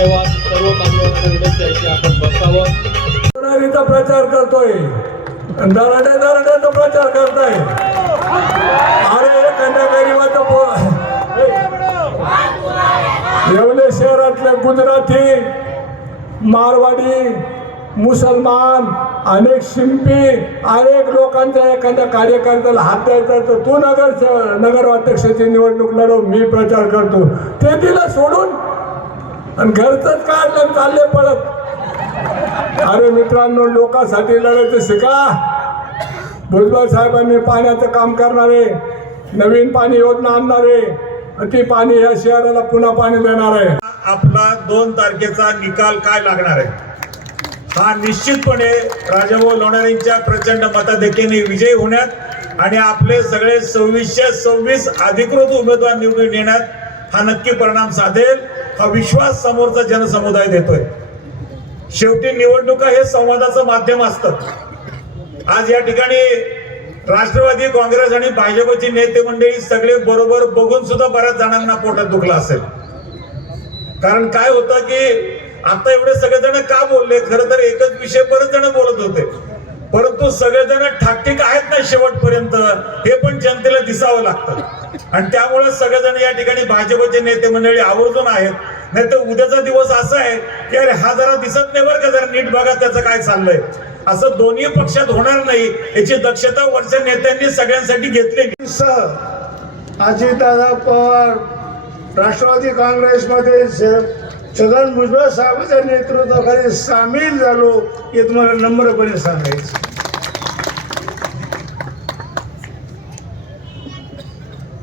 सर्व मान्यवरांना विनंती आहे की आपण बसावं. प्रचार करतोय. दराडे दराड्याचा प्रचार करताय. अरे एखाद्या गरीबाचा येवले शहरातल्या गुजराती मारवाडी मुसलमान अनेक शिंपी अनेक लोकांच्या एखाद्या कार्यकर्त्याला हात द्यायचा तर तू नगर नगराध्यक्षाची निवडणूक लढव मी प्रचार करतो. ते तिला सोडून आणि घरचंच काढलं चालले पळत. अरे मित्रांनो लोकांसाठी लढायचं शिका. भुजबळ साहेबांनी पाण्याचं काम करणारे नवीन पाणी योजना आणणारे ती पाणी या शहराला पुन्हा पाणी देणार आहे. आपला दोन तारखेचा निकाल काय लागणार आहे? हा निश्चितपणे राजाभाऊ लोणारेंच्या प्रचंड मताधिक्याने विजयी होण्यात आणि आपले सगळे सव्वीसशे सव्वीस अधिकृत उमेदवार निवडून येण्यात हा नक्की परिणाम साधेल. हा विश्वास समोरचा जनसमुदाय देतोय. शेवटी निवडणुका हे संवादाचं माध्यम असतं आज या ठिकाणी राष्ट्रवादी काँग्रेस आणि भाजपची नेते मंडळी सगळे बरोबर बघून सुद्धा बऱ्याच जणांना पोटात दुखला असेल. कारण काय होतं की आता एवढे सगळेजण का बोलले? खरं तर एकच विषय बरेच जण बोलत होते. परंतु सगळेजण ठाकठीक आहेत ना शेवटपर्यंत? हे पण जनतेला दिसावं लागतं. आणि त्यामुळे सगळेजण या ठिकाणी भाजपचे नेते मंडळी आवर्जून आहेत. नाही तर उद्याचा दिवस असा आहे की अरे हा जरा दिसत नाही बरं का जरा नीट बघा त्याचं काय चाललंय. असं दोन्ही पक्षात होणार नाही. याची दक्षता वरच्या नेत्यांनी सगळ्यांसाठी घेतली सह अजितदादा पवार राष्ट्रवादी काँग्रेसमध्ये छगन भुजबळ साहेबांच्या नेतृत्वाखाली सामील झालो हे तुम्हाला नम्रपणे सांगायचं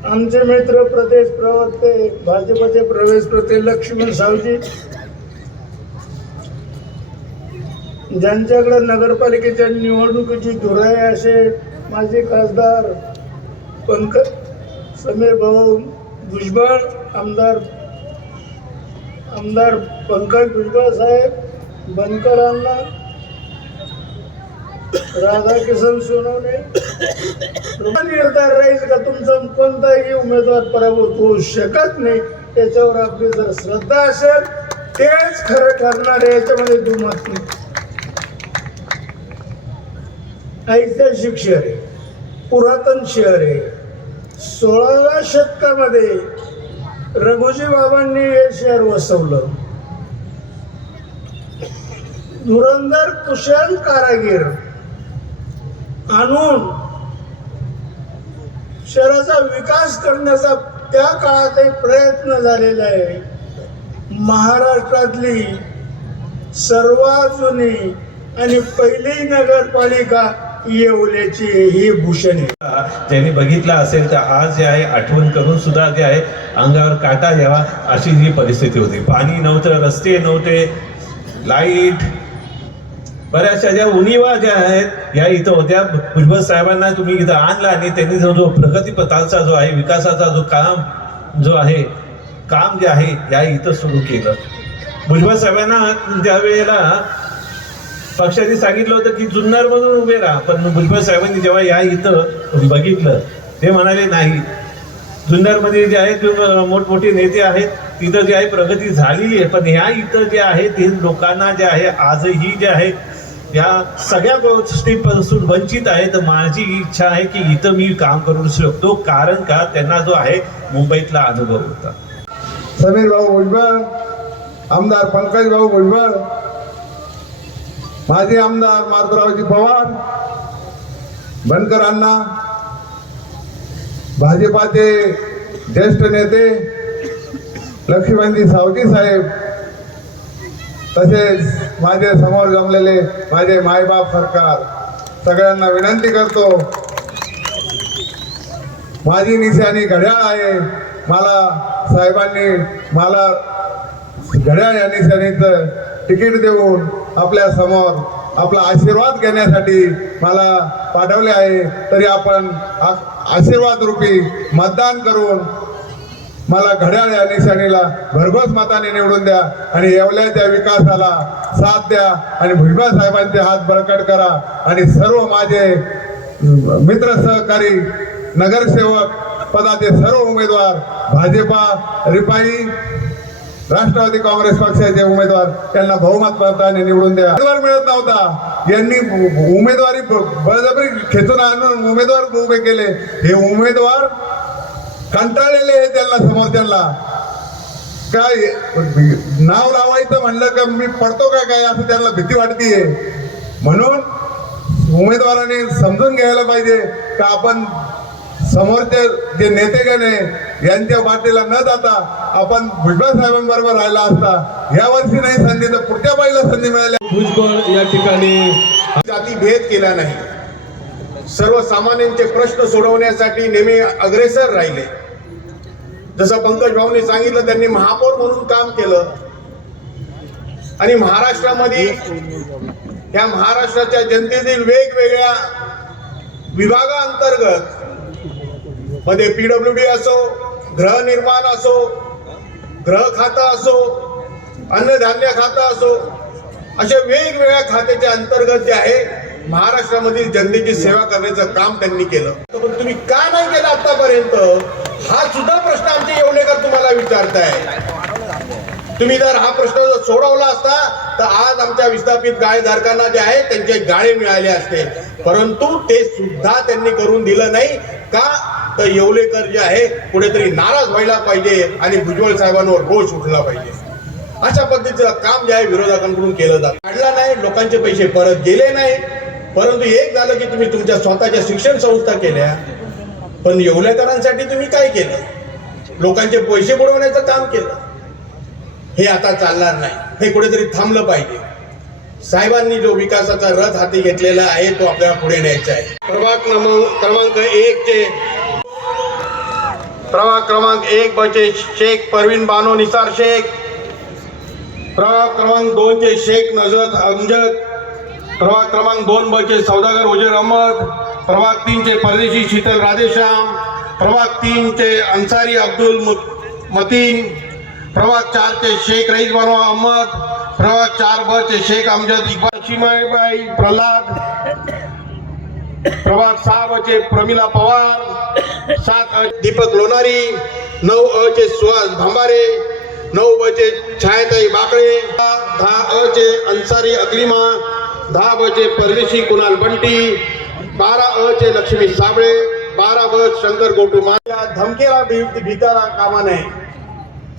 आमचे मित्र प्रदेश प्रवक्ते भाजपचे प्रवेश प्रवक्ते लक्ष्मण सावजी ज्यांच्याकडे नगरपालिकेच्या निवडणुकीची धुराई असे माझे खासदार पंकज समीर भाऊ भुजबळ आमदार आमदार पंकज भुजबळ साहेब बनकरांना राधाकिशन सोनवणे. निर्धार राहील का तुमचा कोणताही उमेदवार पराभूत होऊ शकत नाही त्याच्यावर आपली जर श्रद्धा असेल तेच खरं ठरणार आहे याच्यामध्ये दुमत नाही. ऐतिहासिक शहर आहे पुरातन शहर आहे. सोळाव्या शतकामध्ये रघुजी बाबांनी हे शहर वसवलं. धुरंधर कुशल कारागीर आणून शहराचा विकास करण्याचा त्या काळात एक प्रयत्न झालेला आहे. महाराष्ट्रातली सर्वात जुनी आणि पहिली नगरपालिका येवल्याची ही भूषण त्यांनी बघितलं असेल तर आज जे आहे आठवण करून सुद्धा जे आहे अंगावर काटा घ्यावा अशी ही परिस्थिती होती. पाणी नव्हतं रस्ते नव्हते लाइट बऱ्याचशा ज्या उणीवा ज्या आहेत या इथं होत्या. भुजबळ साहेबांना तुम्ही इथं आणला आणि त्यांनी जो जो प्रगतीपथाचा जो आहे विकासाचा जो काम जो आहे काम जे आहे या इथं सुरू केलं. भुजबळ साहेबांना त्यावेळेला पक्षाने सांगितलं होतं की जुन्नरमधून उभे राहा पण भुजबळ साहेबांनी जेव्हा या इथं बघितलं ते म्हणाले नाही. जुन्नरमध्ये जे आहेत मोठमोठे नेते आहेत तिथं जे आहे प्रगती झालेली आहे. पण ह्या इथं जे आहे ते लोकांना जे आहे आजही जे आहे या सगळ्या गोष्टीपासून वंचित आहे. तर माझी इच्छा आहे की इथं मी काम करू शकतो कारण का त्यांना जो आहे मुंबईतला अनुभव होता. समीर भाऊ भुजबळ आमदार पंकज भाऊ भुजबळ माजी आमदार मारुतरावजी पवार बनकरांना भाजपाचे ज्येष्ठ नेते लक्ष्मणजी सावजी साहेब तसेच माझे समोर जमलेले माझे मायबाप सरकार सगळ्यांना विनंती करतो. माझी निशाणी घड्याळ आहे. मला साहेबांनी मला घड्याळ यांनी निशाणीचं तिकीट देऊन आपल्यासमोर आपला आशीर्वाद घेण्यासाठी मला पाठवले आहे. तरी आपण आ- आशीर्वाद रूपी मतदान करून मला घड्याळ या निशाणीला भरघोस मताने निवडून द्या आणि येवल्याच्या विकासाला साथ द्या आणि भुजबळ साहेबांचे हात बळकट करा आणि सर्व माझे मित्र सहकारी नगरसेवक पदाचे सर्व उमेदवार भाजपा रिपाई राष्ट्रवादी काँग्रेस पक्षाचे उमेदवार त्यांना बहुमत मताने निवडून द्या. उमेदवार मिळत नव्हता. यांनी उमेदवारी बळजबरी खेचून आणून उमेदवार उभे केले. हे उमेदवार कंटाळलेले आहे त्यांना समोरच्यांना काय नाव लावायचं म्हणलं का मी पडतो का काय असं त्यांना भीती वाटतीये. म्हणून उमेदवाराने समजून घ्यायला पाहिजे का आपण समोरचे जे नेतेगण आहे यांच्या वाटेला न जाता आपण भुजबळ साहेबांबरोबर राहिला असता या वर्षी नाही संधी तर पुढच्या बाईला संधी मिळाली. भुजबळ या ठिकाणी जाती भेद केला नाही. सर्वसामान्यांचे प्रश्न सोडवण्यासाठी नेहमी अग्रेसर राहिले. जसं पंकज भाऊनी सांगितलं त्यांनी महापौर म्हणून काम केलं. आणि महाराष्ट्रामध्ये या महाराष्ट्राच्या जनतेतील वेगवेगळ्या विभागाअंतर्गत मध्ये पीडब्ल्यू डी असो गृहनिर्माण असो ग्रह खातं असो अन्नधान्य खातं असो अशा वेगवेगळ्या खात्याच्या अंतर्गत जे आहे महाराष्ट्रामधील जनतेची सेवा करण्याचं काम त्यांनी केलं. पण तुम्ही का नाही केलं आतापर्यंत हा सुद्धा प्रश्न आमचे येवलेकर तुम्हाला विचारताय. तुम्ही जर हा प्रश्न जर सोडवला असता तर आज आमच्या विस्थापित गाळेधारकांना जे आहे त्यांचे गाळे मिळाले असते. परंतु ते सुद्धा त्यांनी करून दिलं नाही. का? तर येवलेकर जे आहे कुठेतरी नाराज व्हायला पाहिजे आणि भुजबळ साहेबांवर रोष उठला पाहिजे. अशा पद्धतीचं काम जे आहे विरोधकांकडून केलं जात. काढला नाही लोकांचे पैसे परत गेले नाही. परंतु एक झालं की तुम्ही तुमच्या स्वतःच्या शिक्षण संस्था केल्या पण येवलेकरांसाठी तुम्ही काय केलं? लोकांचे पैसे बुडवण्याचं काम केलं. हे आता चालणार नाही. हे कुठेतरी थांबलं पाहिजे. साहेबांनी जो विकासाचा रथ हाती घेतलेला आहे तो आपल्याला पुढे न्यायचा आहे. प्रभाग क्रमांक क्रमांक एक चे प्रभाग क्रमांक एक बचे शेख परवीन बानो निसार शेख. प्रभाग क्रमांक दोनचे शेख नजरत अमजद. प्रभाग क्रमांक दोन बचे सौदागर उजेर अहमद. प्रभाग तीनचे परदेशी शीतल राधेश्याम. प्रभाग तीनचे अन्सारी अब्दुल मतीन. प्रभाग चारचे शेख रईस बानो अहमद. प्रभाग चार बचे शेख अमजद इकबाल चिमाईबाई प्रल्हाद. प्रभाग सहा चे प्रमिला पवार सात अ दीपक लोणारी नऊ अ चे सुहास भांबारे नऊ ब चे छायाताई बाकळे दहा अ चे अन्सारी अकलिमा दहा ब चे परदेशी कुणाल बंटी बारा अ चे लक्ष्मी साबळे बारा ब शंकर गोटू या धमकेला भी भीताला कामा नये.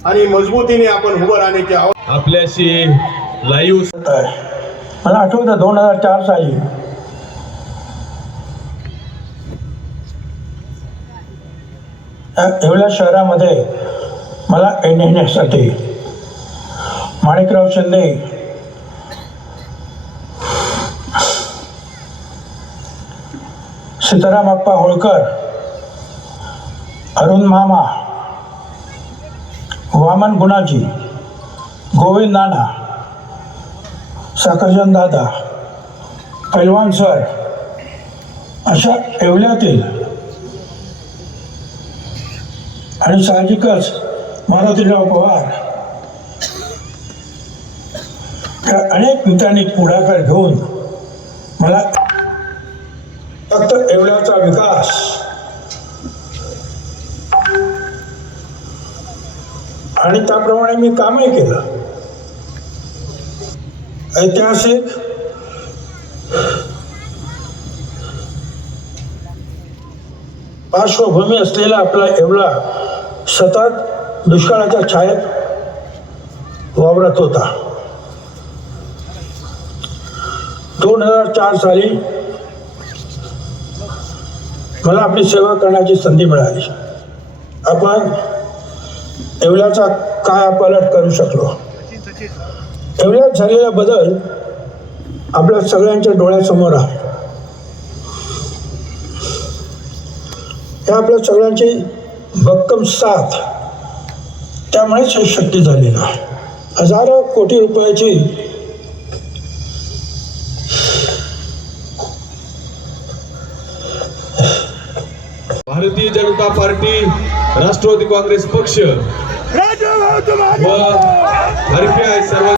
आणि मजबूतीने आपण उभं राहण्याची आपल्याशी लाईव्ह मला आठवतं दोन हजार चार साली. या येवला शहरामध्ये मला येण्यासाठी माणिकराव शिंदे सीताराम अप्पा होळकर अरुण मामा वामन गुणाजी गोविंद नाना साखरजन दादा पैलवान सर अशा येवल्यातील आणि साहजिकच. मारुतीराव पवार अनेक मित्रांनी पुढाकार घेऊन मला फक्त एवढ्याचा विकास. आणि त्याप्रमाणे मी कामही केलं. ऐतिहासिक पार्श्वभूमी असलेला आपला एवढा सतत दुष्काळाच्या छायेत वावरत होता. दोन हजार चार साली मला आपली सेवा करण्याची संधी मिळाली. आपण एवढ्याचा काय पलट करू शकलो? एवढ्यात झालेला बदल आपल्या सगळ्यांच्या डोळ्यासमोर आहे. हे आपल्या सगळ्यांची भक्कम साथ. त्यामुळेच हे शक्य झालेलं आहे हजारो कोटी रुपयाची भारतीय जनता पार्टी राष्ट्रवादी काँग्रेस पक्ष. व हरप्या